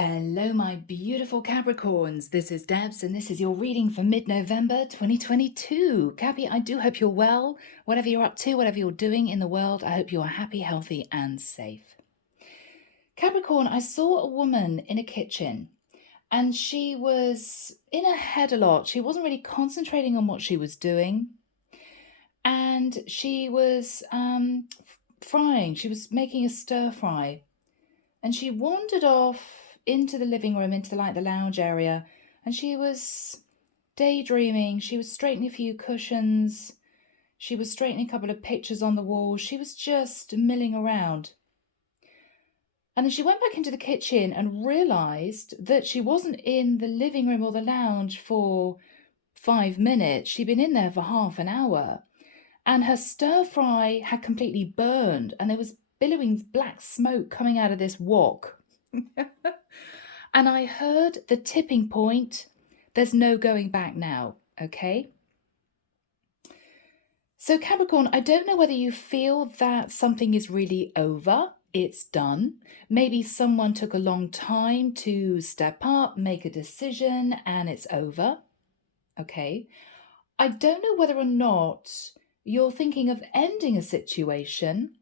Hello, my beautiful Capricorns. This is Debs, and this is your reading for mid-November 2022. Cappy, I do hope you're well. Whatever you're up to, whatever you're doing in the world, I hope you are happy, healthy, and safe. Capricorn, I saw a woman in a kitchen, and she was in her head a lot. She wasn't really concentrating on what she was doing, and she was frying. She was making a stir fry, and she wandered off into the living room, into the lounge area, and she was daydreaming. She was straightening a few cushions. She was straightening a couple of pictures on the wall. She was just milling around. And then she went back into the kitchen and realized that she wasn't in the living room or the lounge for 5 minutes. She'd been in there for half an hour. And her stir fry had completely burned, and there was billowing black smoke coming out of this wok. And I heard the tipping point. There's no going back now, okay? So Capricorn, I don't know whether you feel that something is really over, it's done. Maybe someone took a long time to step up, make a decision, and it's over, okay? I don't know whether or not you're thinking of ending a situation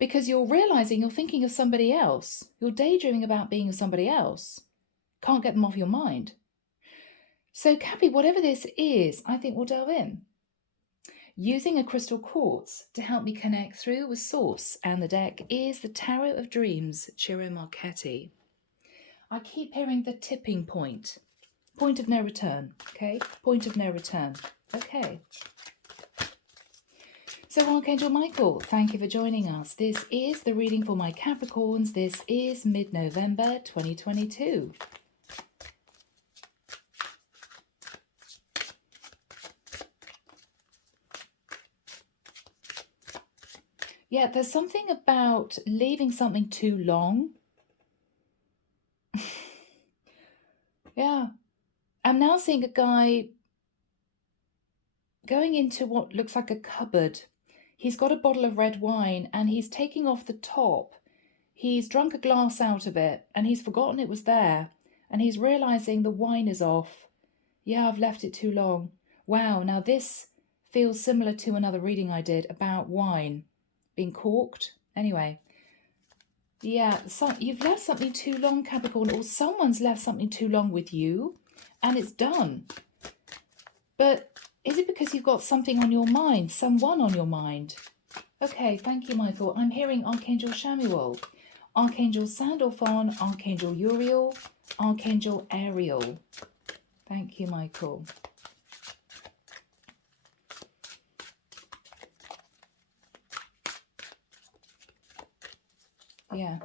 because you're realizing you're thinking of somebody else. You're daydreaming about being with somebody else. Can't get them off your mind. So Cappy, whatever this is, I think we'll delve in. Using a crystal quartz to help me connect through with Source, and the deck is the Tarot of Dreams, Ciro Marchetti. I keep hearing the tipping point. Point of no return, okay? Point of no return, okay. So Archangel Michael, thank you for joining us. This is the reading for my Capricorns. This is mid-November 2022. Yeah, there's something about leaving something too long. Yeah. I'm now seeing a guy going into what looks like a cupboard. He's got a bottle of red wine and he's taking off the top. He's drunk a glass out of it and he's forgotten it was there. And he's realizing the wine is off. Yeah, I've left it too long. Wow, now this feels similar to another reading I did about wine being corked. Anyway, yeah, so you've left something too long, Capricorn, or someone's left something too long with you and it's done. But is it because you've got something on your mind, someone on your mind? Okay, thank you, Michael. I'm hearing Archangel Samuel, Archangel Sandalphon, Archangel Uriel, Archangel Ariel. Thank you, Michael. Yeah.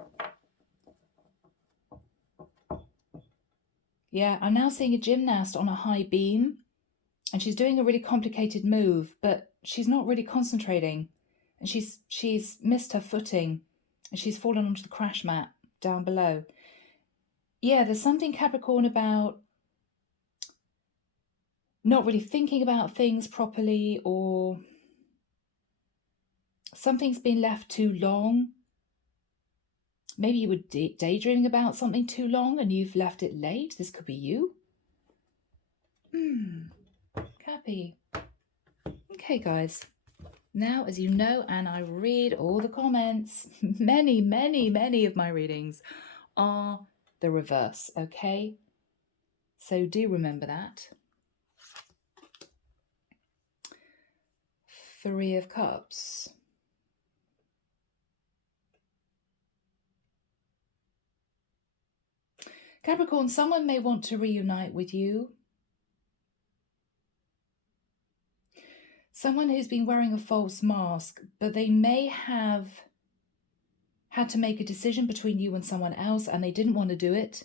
Yeah, I'm now seeing a gymnast on a high beam and she's doing a really complicated move, but she's not really concentrating. And she's missed her footing and she's fallen onto the crash mat down below. Yeah, there's something, Capricorn, about not really thinking about things properly, or something's been left too long. Maybe you were daydreaming about something too long and you've left it late. This could be you. Cappy. Okay, guys. Now, as you know, and I read all the comments, many of my readings are the reverse, okay? So do remember that. 3 of Cups. Capricorn, someone may want to reunite with you. Someone who's been wearing a false mask, but they may have had to make a decision between you and someone else and they didn't want to do it.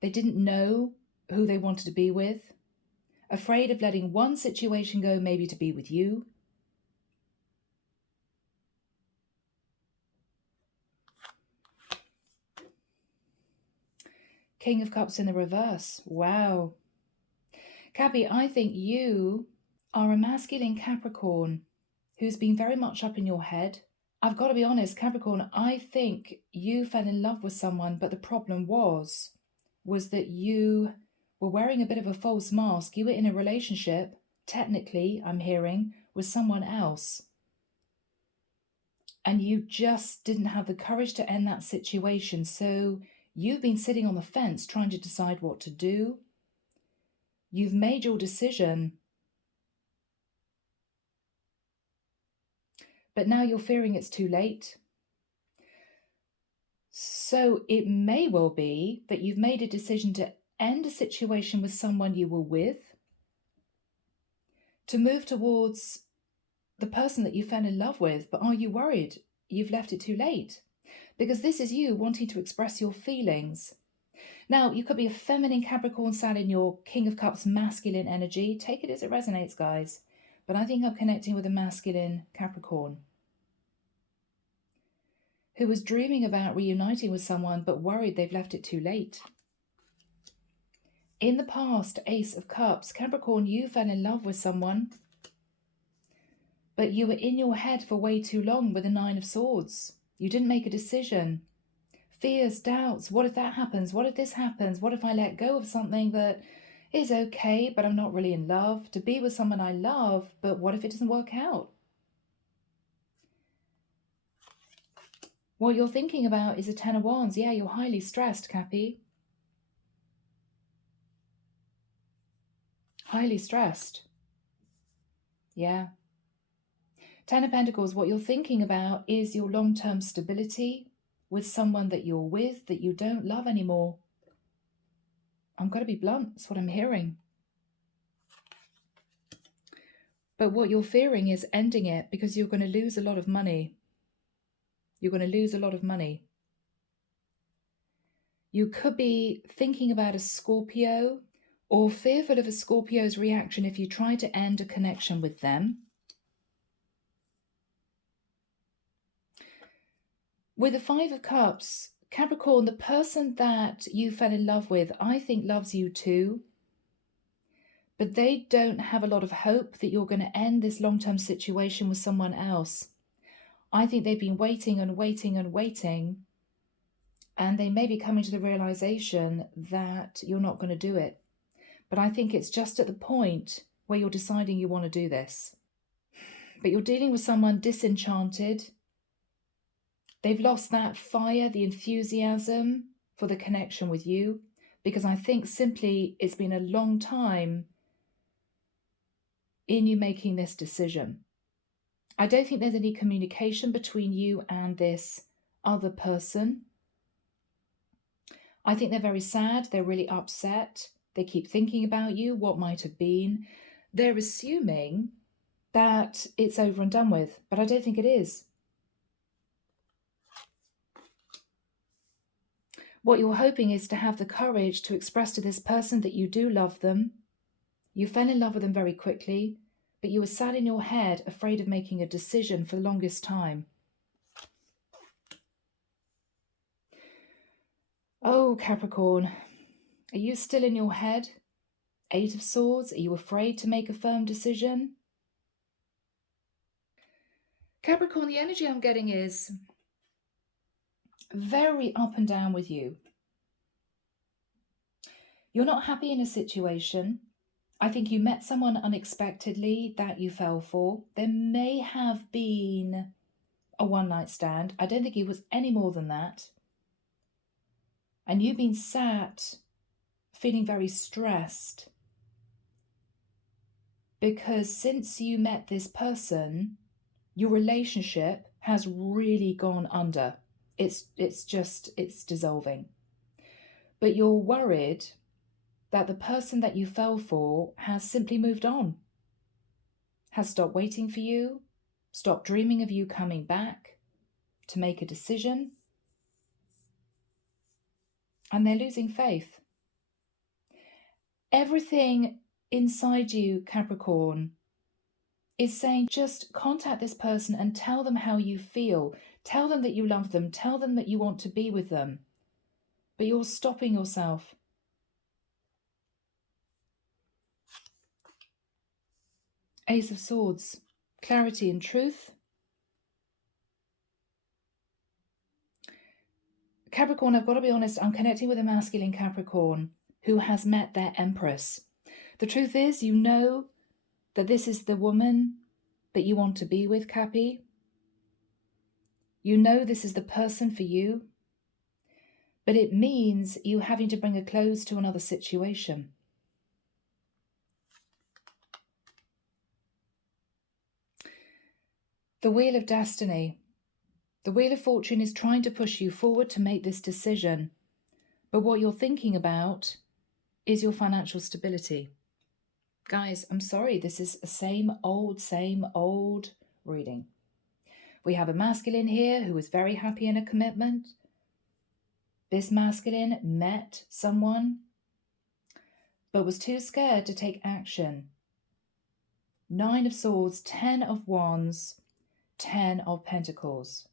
They didn't know who they wanted to be with. Afraid of letting one situation go, maybe to be with you. King of Cups in the reverse. Wow. Cappy, I think you are a masculine Capricorn who's been very much up in your head I've got to be honest, Capricorn, I think you fell in love with someone, but the problem was that you were wearing a bit of a false mask. You were in a relationship, technically, I'm hearing, with someone else. And you just didn't have the courage to end that situation. So you've been sitting on the fence trying to decide what to do. You've made your decision, but now you're fearing it's too late. So it may well be that you've made a decision to end a situation with someone you were with, to move towards the person that you fell in love with. But are you worried you've left it too late? Because this is you wanting to express your feelings. Now, you could be a feminine Capricorn sat in your King of Cups masculine energy. Take it as it resonates, guys. But I think I'm connecting with a masculine Capricorn who was dreaming about reuniting with someone but worried they've left it too late. In the past, Ace of Cups, Capricorn, you fell in love with someone, but you were in your head for way too long with the Nine of Swords. You didn't make a decision. Fears, doubts, what if that happens? What if this happens? What if I let go of something that is okay, but I'm not really in love? To be with someone I love, but what if it doesn't work out? What you're thinking about is a Ten of Wands. Yeah, you're highly stressed, Cappy. Highly stressed. Yeah. Ten of Pentacles, what you're thinking about is your long-term stability with someone that you're with that you don't love anymore. I'm going to be blunt. That's what I'm hearing. But what you're fearing is ending it because you're going to lose a lot of money. You're going to lose a lot of money. You could be thinking about a Scorpio or fearful of a Scorpio's reaction if you try to end a connection with them. With the Five of Cups, Capricorn, the person that you fell in love with, I think loves you too. But they don't have a lot of hope that you're going to end this long-term situation with someone else. I think they've been waiting and waiting and waiting, and they may be coming to the realization that you're not going to do it. But I think it's just at the point where you're deciding you want to do this. But you're dealing with someone disenchanted. They've lost that fire, the enthusiasm for the connection with you, because I think simply it's been a long time in you making this decision. I don't think there's any communication between you and this other person. I think they're very sad. They're really upset. They keep thinking about you, what might have been. They're assuming that it's over and done with, but I don't think it is. What you're hoping is to have the courage to express to this person that you do love them. You fell in love with them very quickly, but you were sat in your head afraid of making a decision for the longest time. Oh, Capricorn, are you still in your head? Eight of Swords, are you afraid to make a firm decision? Capricorn, the energy I'm getting is very up and down with you. You're not happy in a situation. I think you met someone unexpectedly that you fell for. There may have been a one-night stand. I don't think it was any more than that. And you've been sat feeling very stressed because since you met this person, your relationship has really gone under. It's dissolving. But you're worried that the person that you fell for has simply moved on, has stopped waiting for you, stopped dreaming of you coming back to make a decision, and they're losing faith. Everything inside you, Capricorn, is saying just contact this person and tell them how you feel. Tell them that you love them. Tell them that you want to be with them. But you're stopping yourself. Ace of Swords, clarity and truth. Capricorn, I've got to be honest, I'm connecting with a masculine Capricorn who has met their Empress. The truth is, you know that this is the woman that you want to be with, Cappy. You know this is the person for you, but it means you having to bring a close to another situation. The Wheel of Destiny. The Wheel of Fortune is trying to push you forward to make this decision. But what you're thinking about is your financial stability. Guys, I'm sorry, this is the same old reading. We have a masculine here who is very happy in a commitment. This masculine met someone, but was too scared to take action. 9 of Swords, 10 of Wands, 10 of Pentacles.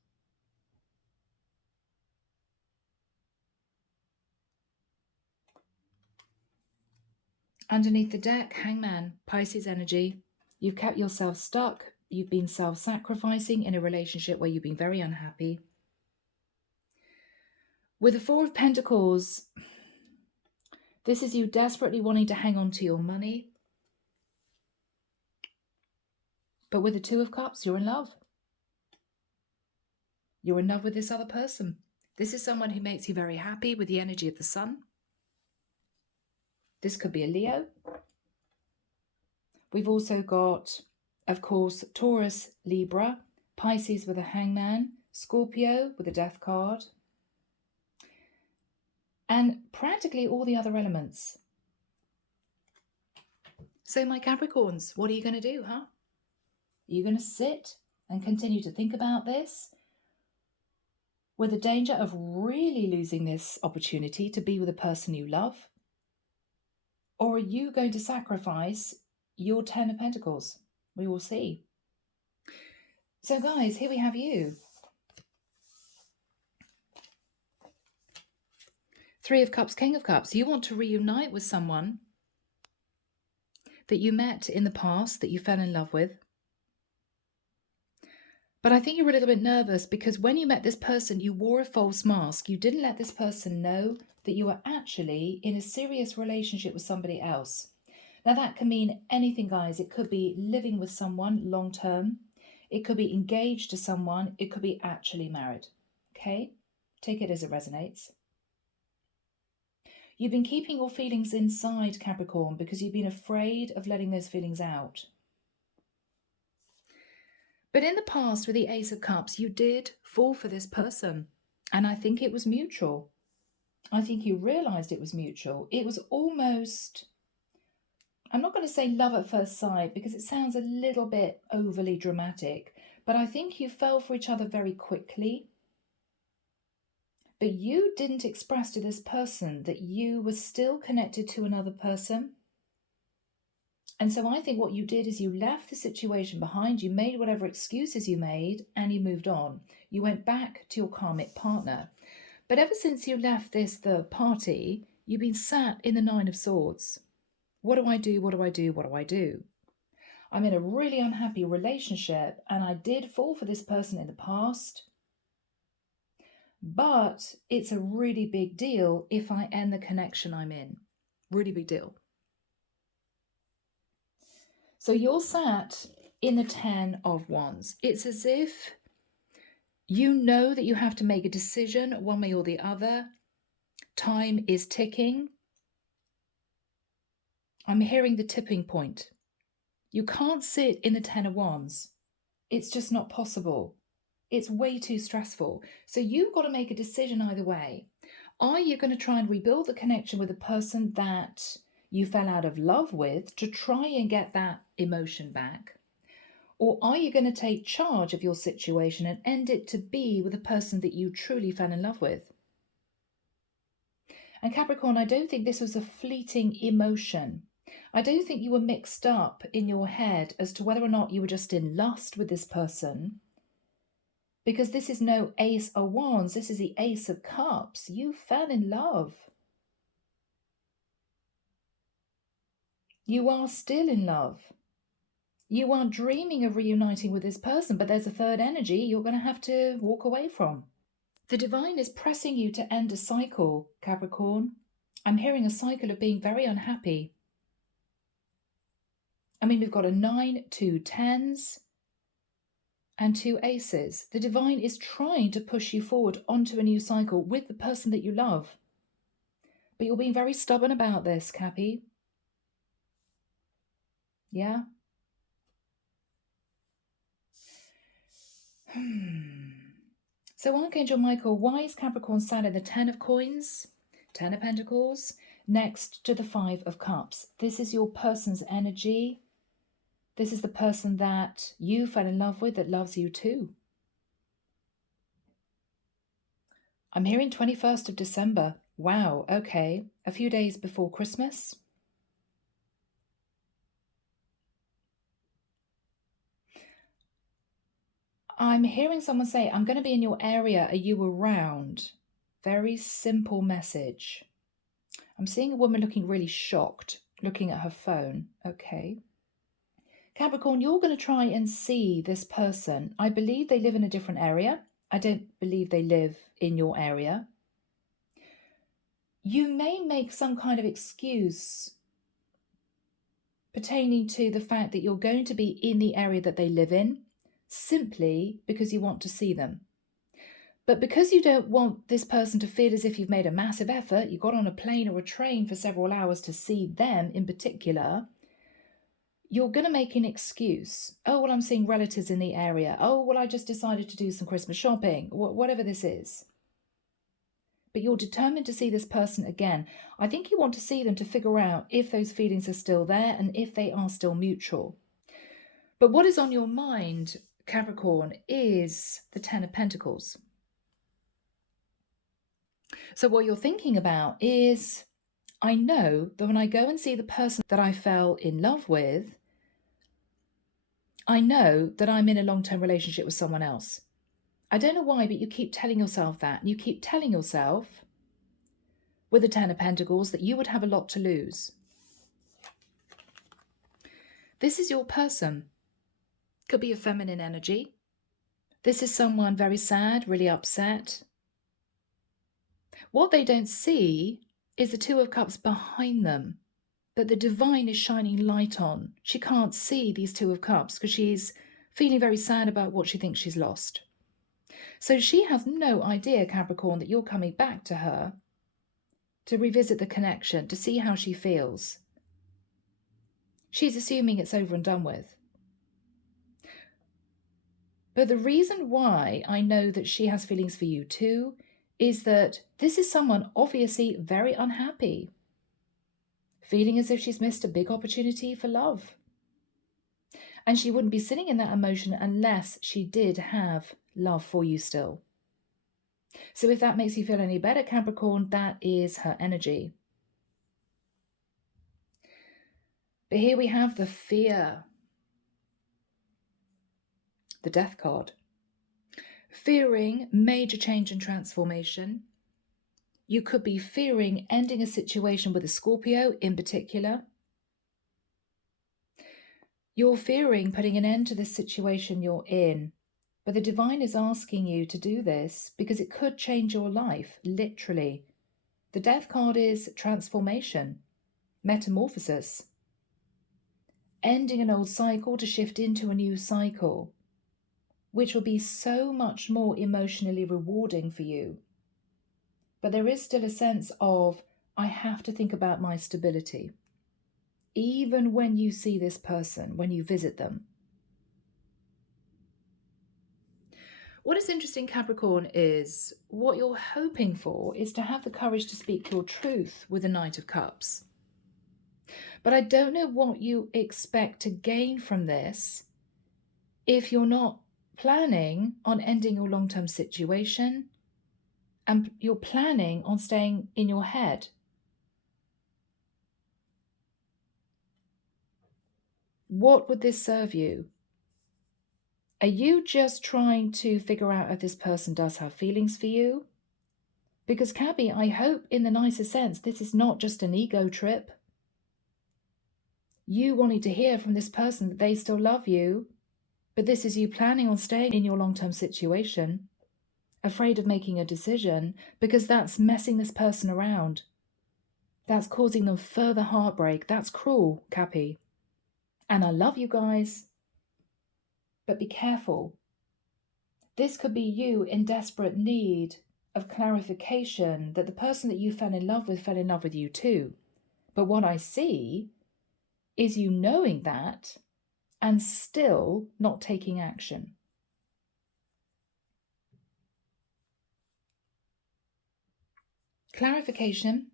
Underneath the deck, Hangman, Pisces energy. You've kept yourself stuck. You've been self-sacrificing in a relationship where you've been very unhappy. With the 4 of Pentacles, this is you desperately wanting to hang on to your money. But with the 2 of Cups, you're in love. You're in love with this other person. This is someone who makes you very happy with the energy of the sun. This could be a Leo. We've also got, of course, Taurus, Libra, Pisces with a Hangman, Scorpio with a Death card, and practically all the other elements. So my Capricorns, what are you going to do, huh? Are you going to sit and continue to think about this with the danger of really losing this opportunity to be with a person you love? Or are you going to sacrifice your 10 of Pentacles? We will see. So guys, here we have you. 3 of Cups, King of Cups. You want to reunite with someone that you met in the past, that you fell in love with. But I think you're a little bit nervous because when you met this person, you wore a false mask. You didn't let this person know that you were actually in a serious relationship with somebody else. Now that can mean anything, guys. It could be living with someone long term. It could be engaged to someone. It could be actually married. Okay? Take it as it resonates. You've been keeping your feelings inside, Capricorn, because you've been afraid of letting those feelings out. But in the past, with the Ace of Cups, you did fall for this person. And I think it was mutual. I think you realized it was mutual. It was almost, I'm not going to say love at first sight because it sounds a little bit overly dramatic, but I think you fell for each other very quickly. But you didn't express to this person that you were still connected to another person. And so I think what you did is you left the situation behind, you made whatever excuses you made, and you moved on. You went back to your karmic partner. But ever since you left the party, you've been sat in the 9 of Swords. What do I do? What do I do? What do I do? I'm in a really unhappy relationship, and I did fall for this person in the past. But it's a really big deal if I end the connection I'm in. Really big deal. So you're sat in the 10 of Wands. It's as if you know that you have to make a decision one way or the other. Time is ticking. I'm hearing the tipping point. You can't sit in the 10 of Wands. It's just not possible. It's way too stressful. So you've got to make a decision either way. Are you going to try and rebuild the connection with the person that you fell out of love with to try and get that emotion back? Or are you going to take charge of your situation and end it to be with the person that you truly fell in love with? And Capricorn, I don't think this was a fleeting emotion. I don't think you were mixed up in your head as to whether or not you were just in lust with this person. Because this is no Ace of Wands, this is the Ace of Cups. You fell in love. You are still in love. You are dreaming of reuniting with this person, but there's a third energy you're going to have to walk away from. The divine is pressing you to end a cycle, Capricorn. I'm hearing a cycle of being very unhappy. I mean, we've got a 9, 2 10s, and 2 aces. The divine is trying to push you forward onto a new cycle with the person that you love. But you're being very stubborn about this, Cappy. Yeah? So Archangel Michael, why is Capricorn sat in the 10 of coins, 10 of pentacles, next to the 5 of cups? This is your person's energy. This is the person that you fell in love with, that loves you too. I'm hearing 21st of December. Wow, okay. A few days before Christmas. I'm hearing someone say, I'm going to be in your area. Are you around? Very simple message. I'm seeing a woman looking really shocked, looking at her phone. Okay. Capricorn, you're going to try and see this person. I believe they live in a different area. I don't believe they live in your area. You may make some kind of excuse pertaining to the fact that you're going to be in the area that they live in, simply because you want to see them. But because you don't want this person to feel as if you've made a massive effort, you got on a plane or a train for several hours to see them in particular, you're going to make an excuse. Oh, well, I'm seeing relatives in the area. Oh, well, I just decided to do some Christmas shopping, whatever this is. But you're determined to see this person again. I think you want to see them to figure out if those feelings are still there and if they are still mutual. But what is on your mind, Capricorn, is the 10 of Pentacles. So what you're thinking about is, I know that when I go and see the person that I fell in love with, I know that I'm in a long-term relationship with someone else. I don't know why, but you keep telling yourself that. You keep telling yourself, with the 10 of Pentacles, that you would have a lot to lose. This is your person. Could be a feminine energy. This is someone very sad, really upset. What they don't see is the 2 of Cups behind them, that the divine is shining light on. She can't see these 2 of Cups because she's feeling very sad about what she thinks she's lost. So she has no idea, Capricorn, that you're coming back to her to revisit the connection, to see how she feels. She's assuming it's over and done with. But the reason why I know that she has feelings for you too is that this is someone obviously very unhappy, feeling as if she's missed a big opportunity for love. And she wouldn't be sitting in that emotion unless she did have love for you still. So if that makes you feel any better, Capricorn, that is her energy. But here we have the fear, the Death card. Fearing major change and transformation. You could be fearing ending a situation with a Scorpio in particular. You're fearing putting an end to this situation you're in, but the divine is asking you to do this because it could change your life, literally. The Death card is transformation, metamorphosis, ending an old cycle to shift into a new cycle, which will be so much more emotionally rewarding for you. But there is still a sense of, I have to think about my stability. Even when you see this person, when you visit them. What is interesting, Capricorn, is what you're hoping for is to have the courage to speak your truth with the Knight of Cups. But I don't know what you expect to gain from this if you're not planning on ending your long-term situation and you're planning on staying in your head. What would this serve you? Are you just trying to figure out if this person does have feelings for you? Because, Cabby, I hope in the nicest sense, this is not just an ego trip. You wanting to hear from this person that they still love you, but this is you planning on staying in your long-term situation. afraid of making a decision because that's messing this person around. That's causing them further heartbreak. That's cruel, Cappy. And I love you guys, but be careful. This could be you in desperate need of clarification that the person that you fell in love with you too. But what I see is you knowing that and still not taking action. Clarification.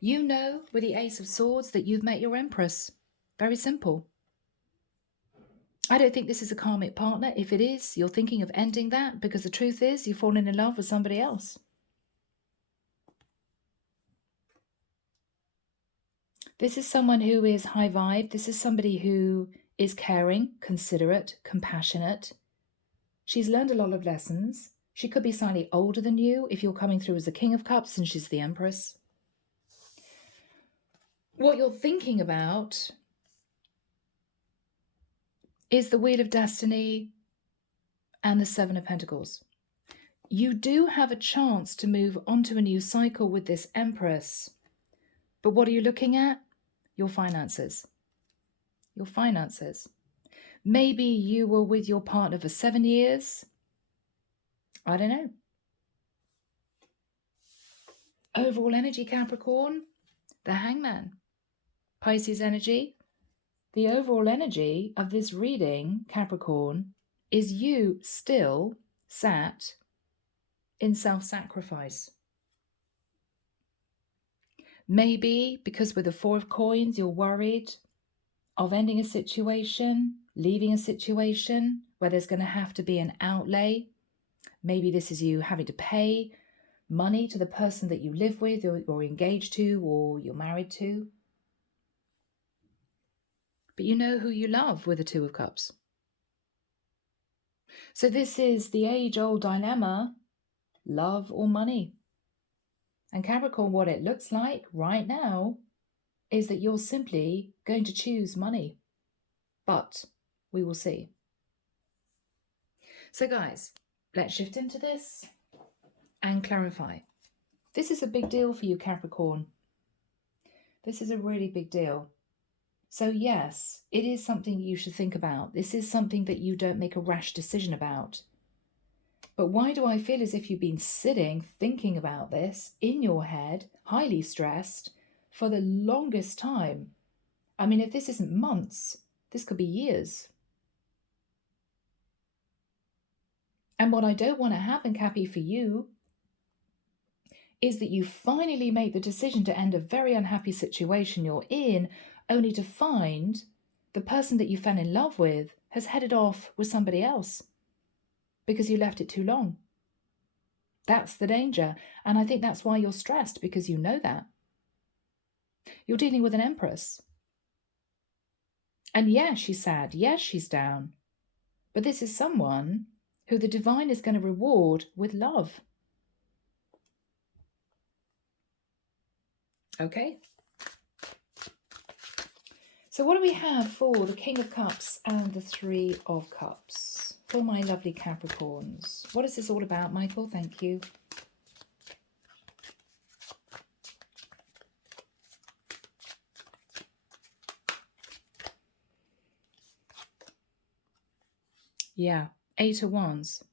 You know with the Ace of Swords that you've met your Empress. Very simple. I don't think this is a karmic partner. If it is, you're thinking of ending that because the truth is you've fallen in love with somebody else. This is someone who is high vibe. This is somebody who is caring, considerate, compassionate. She's learned a lot of lessons. She could be slightly older than you if you're coming through as the King of Cups and she's the Empress. What you're thinking about is the Wheel of Destiny and the Seven of Pentacles. You do have a chance to move onto a new cycle with this Empress. But what are you looking at? Your finances. Your finances. Maybe you were with your partner for 7 years. I don't know. Overall energy, Capricorn, the Hangman. Pisces energy. The overall energy of this reading, Capricorn, is you still sat in self-sacrifice. Maybe because with the Four of Coins, you're worried of ending a situation, leaving a situation where there's going to have to be an outlay. Maybe this is you having to pay money to the person that you live with or engaged to or you're married to. But you know who you love with the Two of Cups. So this is the age-old dilemma, love or money. And Capricorn, what it looks like right now is that you're simply going to choose money. But we will see. So guys, let's shift into this and clarify. This is a big deal for you, Capricorn. This is a really big deal. So yes, it is something you should think about. This is something that you don't make a rash decision about. But why do I feel as if you've been sitting, thinking about this in your head, highly stressed, for the longest time? I mean, if this isn't months, this could be years. And what I don't want to happen, Cappy, for you, is that you finally make the decision to end a very unhappy situation you're in, only to find the person that you fell in love with has headed off with somebody else because you left it too long. That's the danger. And I think that's why you're stressed, because you know that. You're dealing with an Empress. And yes, she's sad. Yes, she's down. But this is someone who the divine is going to reward with love. Okay. So what do we have for the King of Cups and the Three of Cups for my lovely Capricorns? What is this all about, Michael? Thank you. Yeah, 8 of Wands.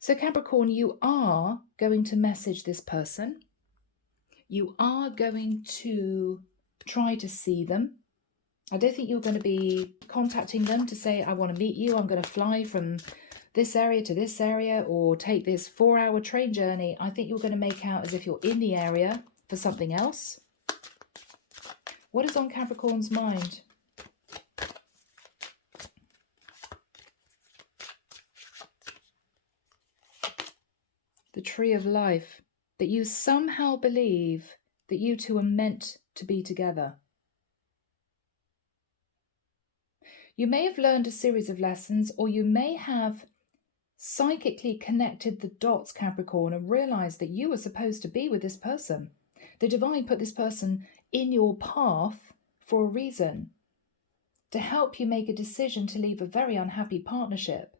So Capricorn, you are going to message this person. You are going to try to see them. I don't think you're going to be contacting them to say, I want to meet you. I'm going to fly from this area to this area or take this 4-hour train journey. I think you're going to make out as if you're in the area for something else. What is on Capricorn's mind? The Tree of Life. That you somehow believe that you two are meant to be together. You may have learned a series of lessons, or you may have psychically connected the dots, Capricorn, and realized that you were supposed to be with this person. The divine put this person in your path for a reason, to help you make a decision to leave a very unhappy partnership.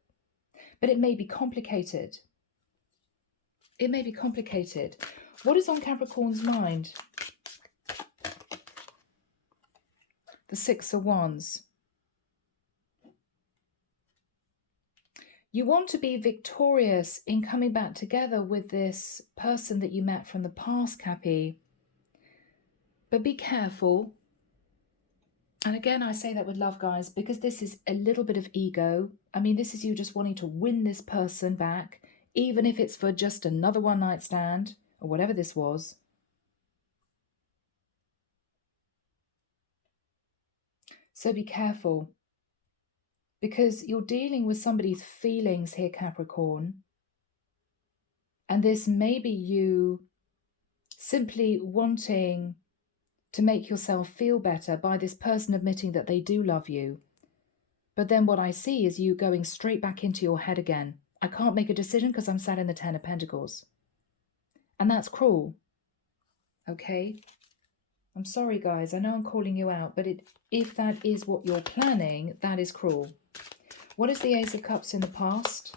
but it may be complicated. It may be complicated. What is on Capricorn's mind? The Six of Wands. You want to be victorious in coming back together with this person that you met from the past, Cappy. But be careful. And again, I say that with love, guys, because this is a little bit of ego. I mean, this is you just wanting to win this person back, even if it's for just another one-night stand or whatever this was. So be careful, because you're dealing with somebody's feelings here, Capricorn. And this may be you simply wanting to make yourself feel better by this person admitting that they do love you. But then what I see is you going straight back into your head again. I can't make a decision because I'm sat in the Ten of Pentacles. And that's cruel. Okay? I'm sorry, guys. I know I'm calling you out, but if that is what you're planning, that is cruel. What is the Ace of Cups in the past?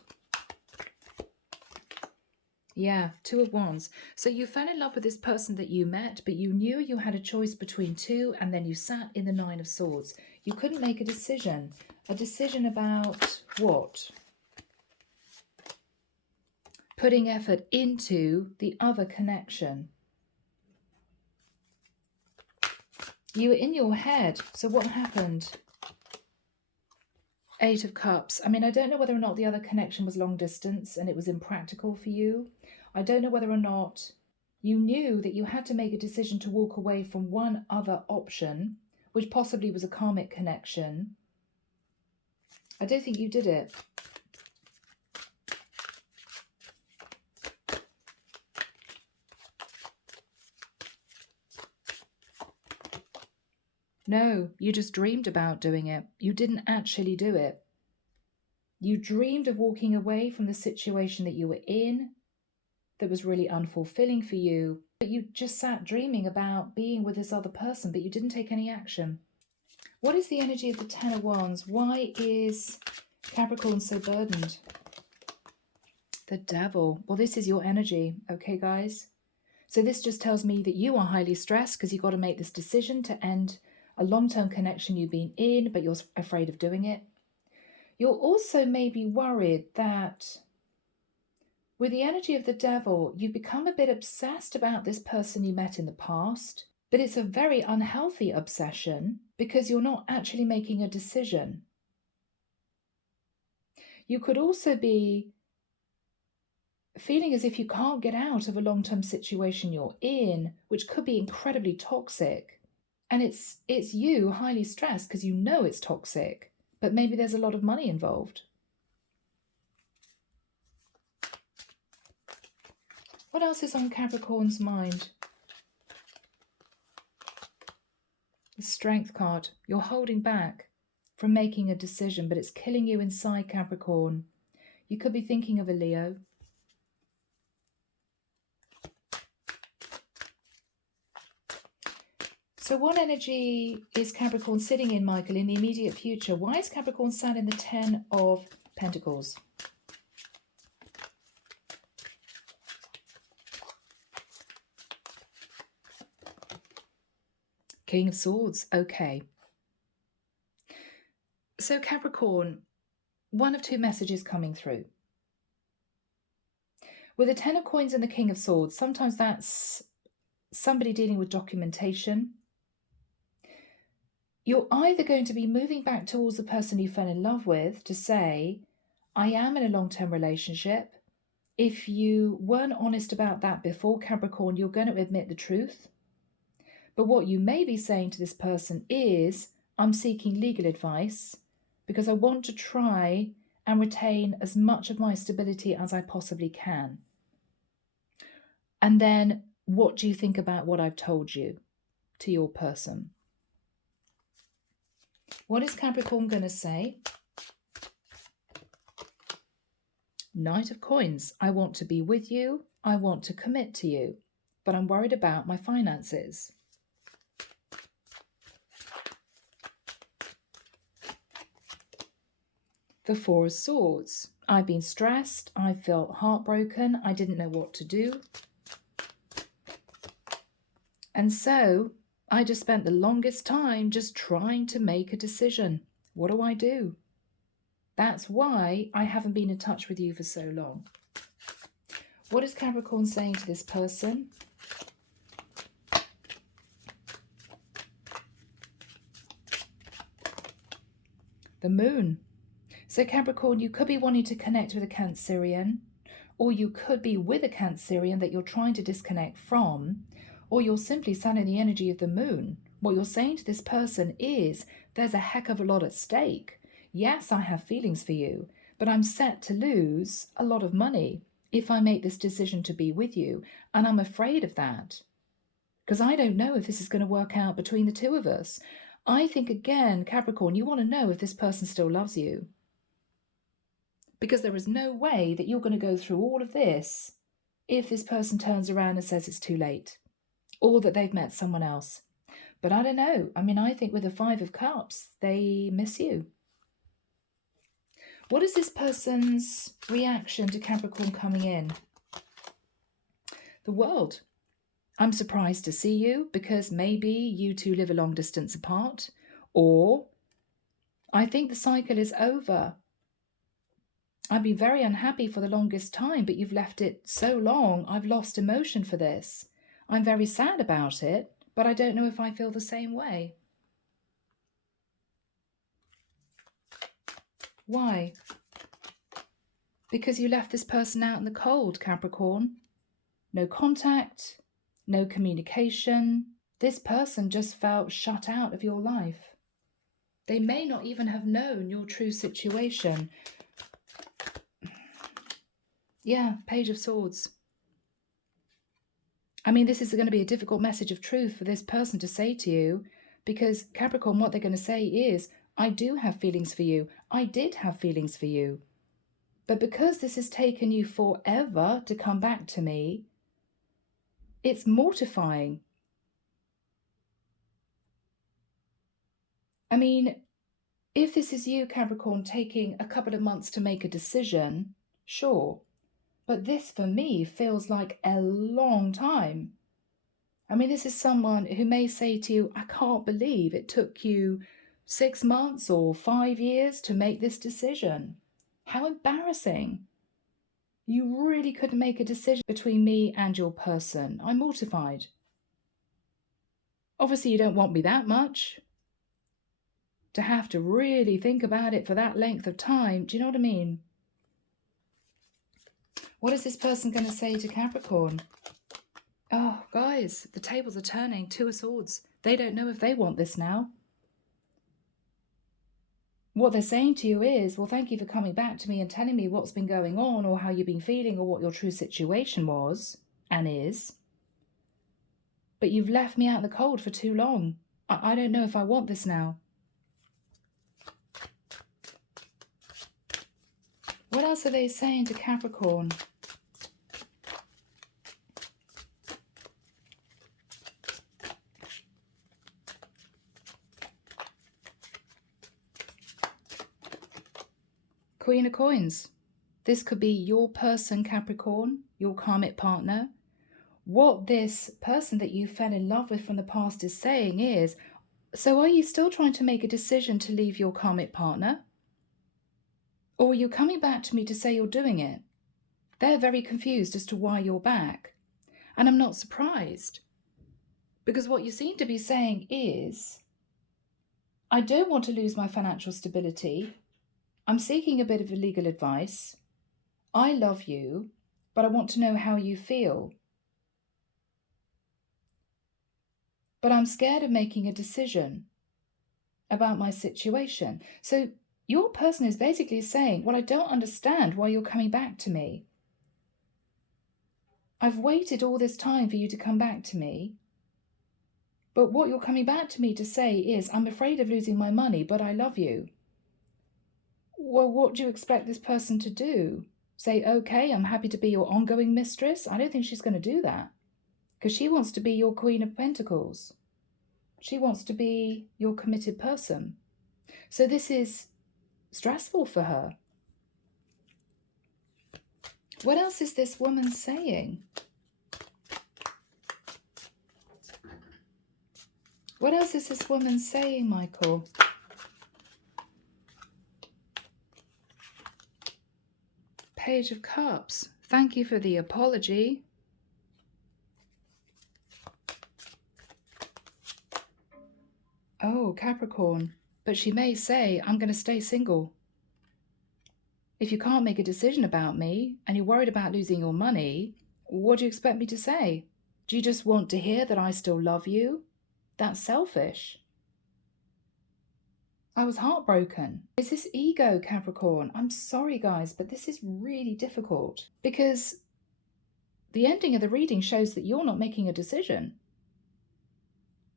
Yeah, Two of Wands. So you fell in love with this person that you met, but you knew you had a choice between two, and then you sat in the Nine of Swords. You couldn't make a decision. A decision about what? Putting effort into the other connection. You were in your head. So what happened? Eight of Cups. I mean, I don't know whether or not the other connection was long distance and it was impractical for you. I don't know whether or not you knew that you had to make a decision to walk away from one other option, which possibly was a karmic connection. I don't think you did it. No, you just dreamed about doing it. You didn't actually do it. You dreamed of walking away from the situation that you were in that was really unfulfilling for you, but you just sat dreaming about being with this other person, but you didn't take any action. What is the energy of the Ten of Wands? Why is Capricorn so burdened? The Devil. Well, this is your energy, okay, guys? So this just tells me that you are highly stressed because you've got to make this decision to end a long-term connection you've been in, but you're afraid of doing it. You're also maybe worried that with the energy of the Devil, you've become a bit obsessed about this person you met in the past, but it's a very unhealthy obsession because you're not actually making a decision. You could also be feeling as if you can't get out of a long-term situation you're in, which could be incredibly toxic. And it's you highly stressed because you know it's toxic, but maybe there's a lot of money involved. What else is on Capricorn's mind? The Strength card. You're holding back from making a decision, but it's killing you inside, Capricorn. You could be thinking of a Leo. So what energy is Capricorn sitting in, Michael, in the immediate future? Why is Capricorn sat in the Ten of Pentacles? King of Swords. Okay. So Capricorn, one of two messages coming through. With the Ten of Coins and the King of Swords, sometimes that's somebody dealing with documentation. You're either going to be moving back towards the person you fell in love with to say, I am in a long-term relationship. If you weren't honest about that before, Capricorn, you're going to admit the truth. But what you may be saying to this person is, I'm seeking legal advice because I want to try and retain as much of my stability as I possibly can. And then what do you think about what I've told you to your person? What is Capricorn going to say? Knight of Coins. I want to be with you. I want to commit to you, but I'm worried about my finances. the Four of Swords. I've been stressed. I felt heartbroken. I didn't know what to do. And so I just spent the longest time just trying to make a decision. What do I do? That's why I haven't been in touch with you for so long. What is Capricorn saying to this person? The Moon. So Capricorn, you could be wanting to connect with a Cancerian, or you could be with a Cancerian that you're trying to disconnect from, or you're simply sat in the energy of the Moon. What you're saying to this person is, there's a heck of a lot at stake. Yes, I have feelings for you, but I'm set to lose a lot of money if I make this decision to be with you, and I'm afraid of that, because I don't know if this is going to work out between the two of us. I think, again, Capricorn, you want to know if this person still loves you, because there is no way that you're going to go through all of this if this person turns around and says it's too late, or that they've met someone else. But I don't know. I mean, I think with the Five of Cups, they miss you. What is this person's reaction to Capricorn coming in? The World. I'm surprised to see you, because maybe you two live a long distance apart, or I think the cycle is over. I've been very unhappy for the longest time, but you've left it so long, I've lost emotion for this. I'm very sad about it, but I don't know if I feel the same way. Why? Because you left this person out in the cold, Capricorn. No contact, no communication. This person just felt shut out of your life. They may not even have known your true situation. Yeah, Page of Swords. I mean, this is going to be a difficult message of truth for this person to say to you, because Capricorn, what they're going to say is, I do have feelings for you. I did have feelings for you. But because this has taken you forever to come back to me, it's mortifying. I mean, if this is you, Capricorn, taking a couple of months to make a decision, sure. But this, for me, feels like a long time. I mean, this is someone who may say to you, I can't believe it took you 6 months or 5 years to make this decision. How embarrassing. You really couldn't make a decision between me and your person. I'm mortified. Obviously, you don't want me that much to have to really think about it for that length of time. Do you know what I mean? What is this person going to say to Capricorn? Oh, guys, the tables are turning. Two of Swords. They don't know if they want this now. What they're saying to you is, well, thank you for coming back to me and telling me what's been going on, or how you've been feeling, or what your true situation was and is. But you've left me out in the cold for too long. I don't know if I want this now. What else are they saying to Capricorn? Queen of Coins. This could be your person, Capricorn, your karmic partner. What this person that you fell in love with from the past is saying is, so are you still trying to make a decision to leave your karmic partner? Or are you coming back to me to say you're doing it? They're very confused as to why you're back. And I'm not surprised. Because what you seem to be saying is, I don't want to lose my financial stability. I'm seeking a bit of legal advice. I love you, but I want to know how you feel. But I'm scared of making a decision about my situation. So your person is basically saying, well, I don't understand why you're coming back to me. I've waited all this time for you to come back to me. But what you're coming back to me to say is, I'm afraid of losing my money, but I love you. Well, what do you expect this person to do? Say, okay, I'm happy to be your ongoing mistress? I don't think she's going to do that, because she wants to be your Queen of Pentacles. She wants to be your committed person. So this is stressful for her. What else is this woman saying? What else is this woman saying, Michael? Page of Cups. Thank you for the apology. Oh, Capricorn. But she may say, I'm going to stay single. If you can't make a decision about me and you're worried about losing your money, what do you expect me to say? Do you just want to hear that I still love you? That's selfish. I was heartbroken. Is this ego, Capricorn? I'm sorry, guys, but this is really difficult because the ending of the reading shows that you're not making a decision.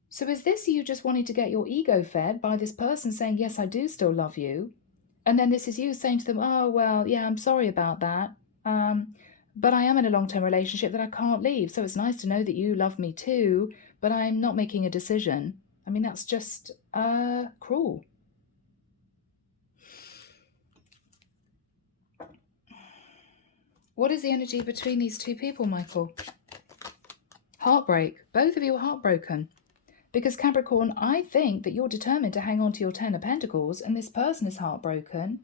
So is this you just wanting to get your ego fed by this person saying, yes, I do still love you? And then this is you saying to them, oh, well, yeah, I'm sorry about that. But I am in a long-term relationship that I can't leave. So it's nice to know that you love me too, but I'm not making a decision. I mean, that's just cruel. What is the energy between these two people, Michael? Heartbreak. Both of you are heartbroken. Because Capricorn, I think that you're determined to hang on to your 10 of Pentacles, and this person is heartbroken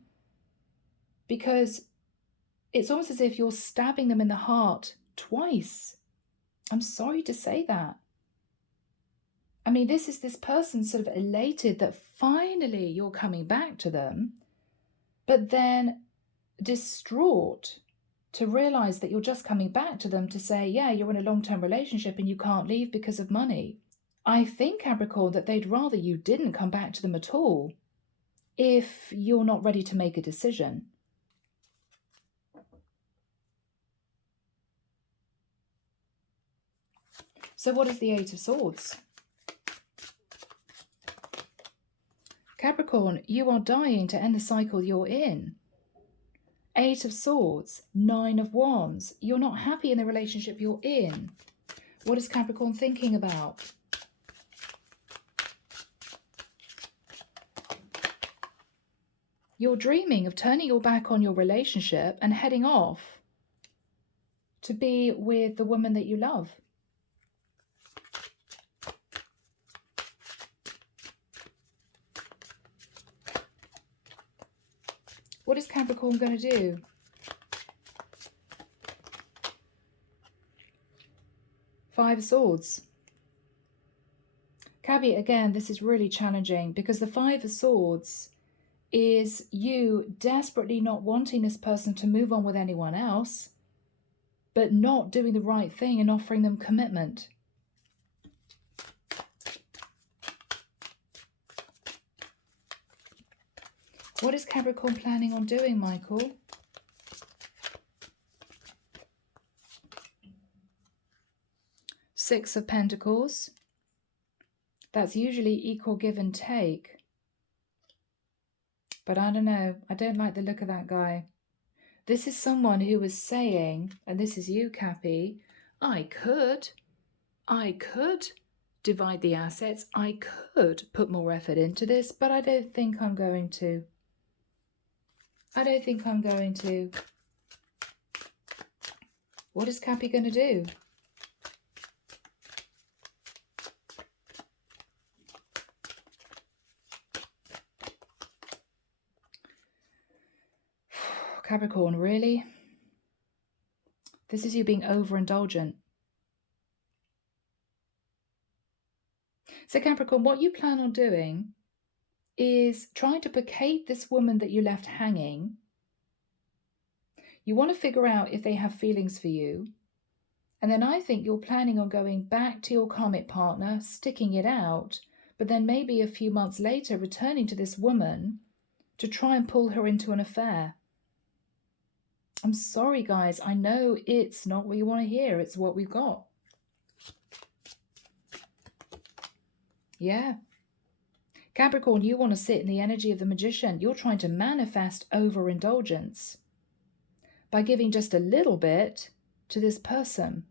because it's almost as if you're stabbing them in the heart twice. I'm sorry to say that. I mean, this is this person sort of elated that finally you're coming back to them, but then distraught to realize that you're just coming back to them to say, yeah, you're in a long-term relationship and you can't leave because of money. I think, Capricorn, that they'd rather you didn't come back to them at all if you're not ready to make a decision. So what is the Eight of Swords? Capricorn, you are dying to end the cycle you're in. Eight of Swords, Nine of Wands. You're not happy in the relationship you're in. What is Capricorn thinking about? You're dreaming of turning your back on your relationship and heading off to be with the woman that you love. What is Capricorn going to do? Five of Swords. Cabby, again, this is really challenging because the Five of Swords is you desperately not wanting this person to move on with anyone else, but not doing the right thing and offering them commitment. What is Capricorn planning on doing, Michael? Six of Pentacles. That's usually equal give and take. But I don't know. I don't like the look of that guy. This is someone who was saying, and this is you, Cappy, I could divide the assets. I could put more effort into this, but I don't think I'm going to. I don't think I'm going to. What is Cappy going to do? Capricorn, really? This is you being overindulgent. So Capricorn, what you plan on doing is trying to placate this woman that you left hanging. You want to figure out if they have feelings for you. And then I think you're planning on going back to your karmic partner, sticking it out, but then maybe a few months later returning to this woman to try and pull her into an affair. I'm sorry, guys. I know it's not what you want to hear. It's what we've got. Yeah. Capricorn, you want to sit in the energy of the magician. You're trying to manifest overindulgence by giving just a little bit to this person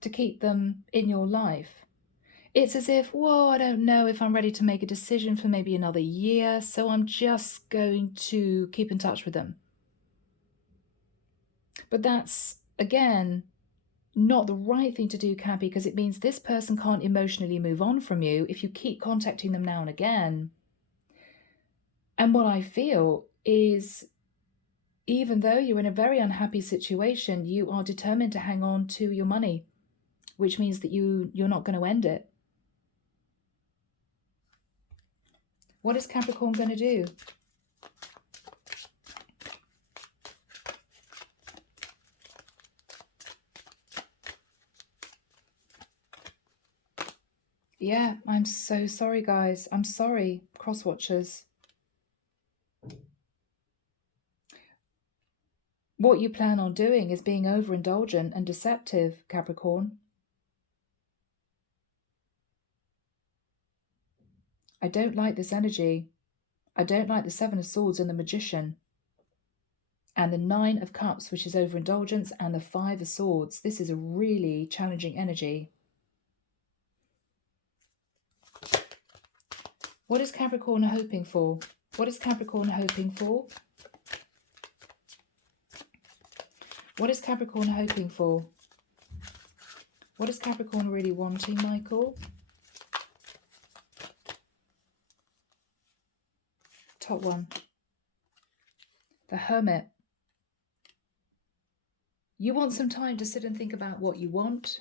to keep them in your life. It's as if, whoa, I don't know if I'm ready to make a decision for maybe another year, so I'm just going to keep in touch with them. But that's, again, not the right thing to do, Cappy, because it means this person can't emotionally move on from you if you keep contacting them now and again. And what I feel is, even though you're in a very unhappy situation, you are determined to hang on to your money, which means that you're not going to end it. What is Capricorn going to do? Yeah, I'm so sorry, guys. I'm sorry, cross-watchers. What you plan on doing is being overindulgent and deceptive, Capricorn. I don't like this energy. I don't like the Seven of Swords and the Magician. And the Nine of Cups, which is overindulgence, and the Five of Swords. This is a really challenging energy. What is Capricorn hoping for? What is Capricorn hoping for? What is Capricorn hoping for? What is Capricorn really wanting, Michael? Top one. The Hermit. You want some time to sit and think about what you want.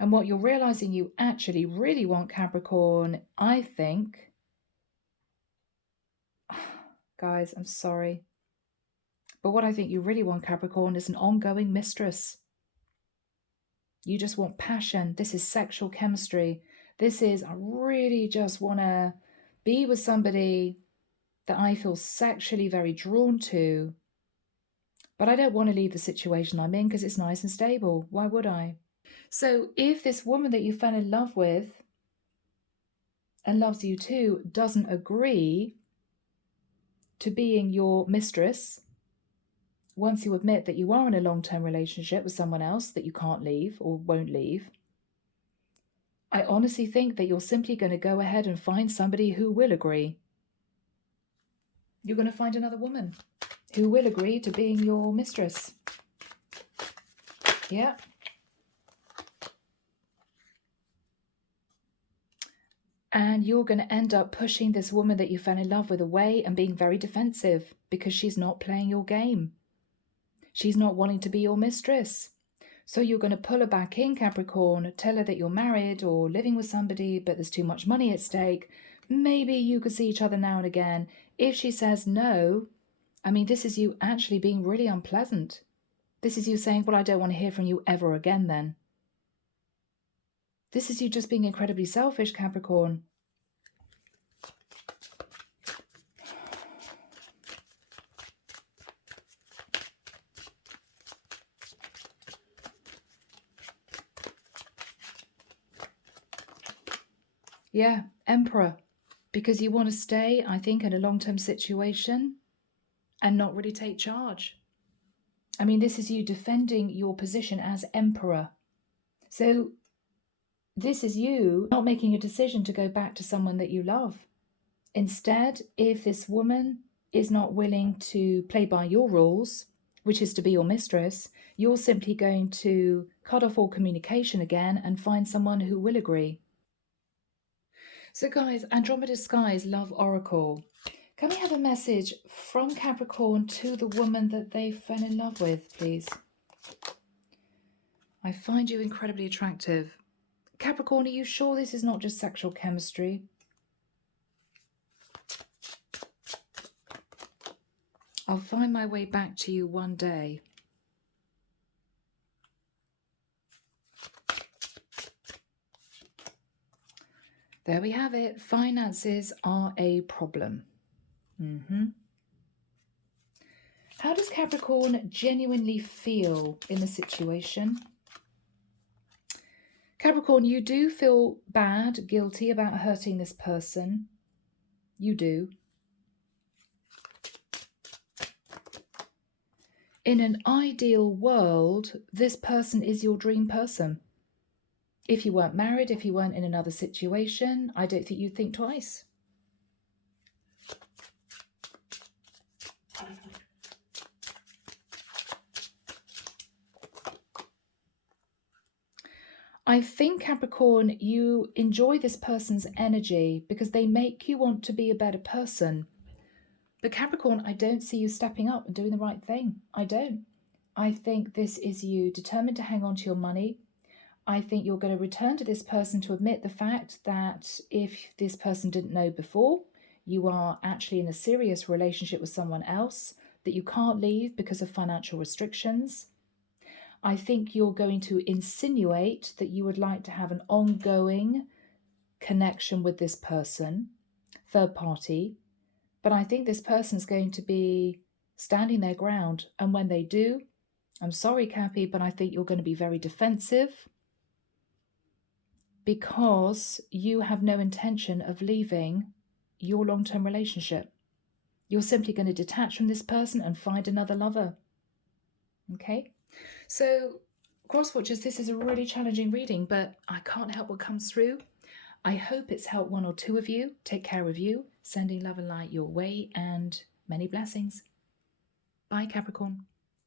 And what you're realizing you actually really want, Capricorn, I think, guys, I'm sorry, but what I think you really want, Capricorn, is an ongoing mistress. You just want passion. This is sexual chemistry. This is, I really just want to be with somebody that I feel sexually very drawn to, but I don't want to leave the situation I'm in because it's nice and stable. Why would I? So if this woman that you fell in love with and loves you too doesn't agree to being your mistress, once you admit that you are in a long-term relationship with someone else that you can't leave or won't leave, I honestly think that you're simply going to go ahead and find somebody who will agree. You're going to find another woman who will agree to being your mistress. Yeah. And you're going to end up pushing this woman that you fell in love with away and being very defensive because she's not playing your game. She's not wanting to be your mistress. So you're going to pull her back in, Capricorn, tell her that you're married or living with somebody, but there's too much money at stake. Maybe you could see each other now and again. If she says no, I mean, this is you actually being really unpleasant. This is you saying, well, I don't want to hear from you ever again then. This is you just being incredibly selfish, Capricorn. Yeah, Emperor. Because you want to stay, I think, in a long-term situation and not really take charge. I mean, this is you defending your position as Emperor. So this is you not making a decision to go back to someone that you love. Instead, if this woman is not willing to play by your rules, which is to be your mistress, you're simply going to cut off all communication again and find someone who will agree. So guys, Andromeda Skies Love Oracle. Can we have a message from Capricorn to the woman that they fell in love with, please? I find you incredibly attractive. Capricorn, are you sure this is not just sexual chemistry? I'll find my way back to you one day. There we have it. Finances are a problem. How does Capricorn genuinely feel in the situation? Capricorn, you do feel bad, guilty about hurting this person. You do. In an ideal world, this person is your dream person. If you weren't married, if you weren't in another situation, I don't think you'd think twice. I think, Capricorn, you enjoy this person's energy because they make you want to be a better person. But Capricorn, I don't see you stepping up and doing the right thing. I don't. I think this is you determined to hang on to your money. I think you're going to return to this person to admit the fact that if this person didn't know before, you are actually in a serious relationship with someone else that you can't leave because of financial restrictions. I think you're going to insinuate that you would like to have an ongoing connection with this person, third party, but I think this person's going to be standing their ground. And when they do, I'm sorry, Cappy, but I think you're going to be very defensive because you have no intention of leaving your long-term relationship. You're simply going to detach from this person and find another lover. Okay? So, cross watchers, this is a really challenging reading, but I can't help what comes through. I hope it's helped one or two of you. Take care of you, sending love and light your way, and many blessings. Bye, Capricorn.